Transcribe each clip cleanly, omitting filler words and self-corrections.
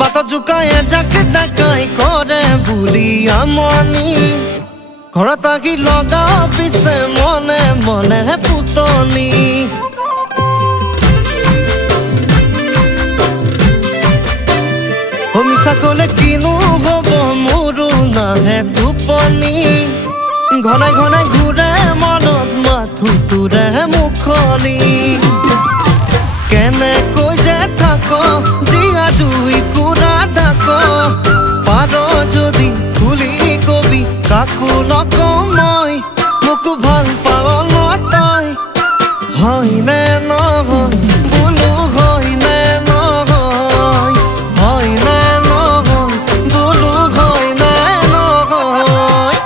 বাট জোকাই এজাক ডাকাই কৰে বুলি আমনি ঘৰত আহি লগা পিছে মনে মনে পুতনি মিছা কলে কিনো হব মোৰো নাহে টোপনি ঘনাই ঘনাই ঘূৰে মনত মাথো তোৰে মুখনি কেনেকৈ যে থাক জিয়া জুই কুৰা ডাক পাৰ যদি খুলি কবি কাকো নকওঁ মই মোকো ভাল পাৱ ন তই হয়নে নহয় বোলো হয়নে নহয় হয়নে নহয় বোলো হয়নে নহয়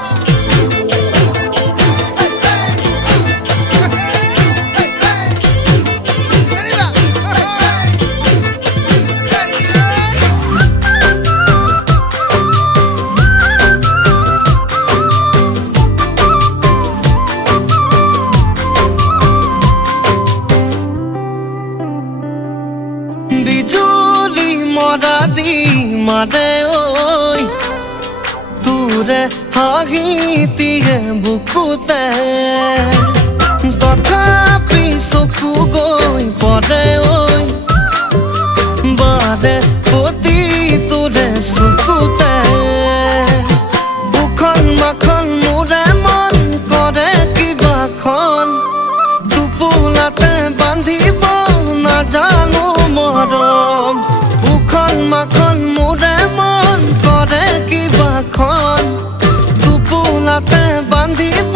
বিজুলি মৰা দি মাৰে ঐ তোৰে হাঁহিতিয়ে বুকুতে তথাপি চকু গৈ পৰে ঐ বাৰে প্ৰতি তোৰে চকুতে বুখন মাখন মোৰে মন কৰে কিবাখন টোপোলাতে বান্ধিব নাজানো মৰম উখন মাখন মোৰে মন কৰে কিবাখন টোপোলাতে বান্ধিব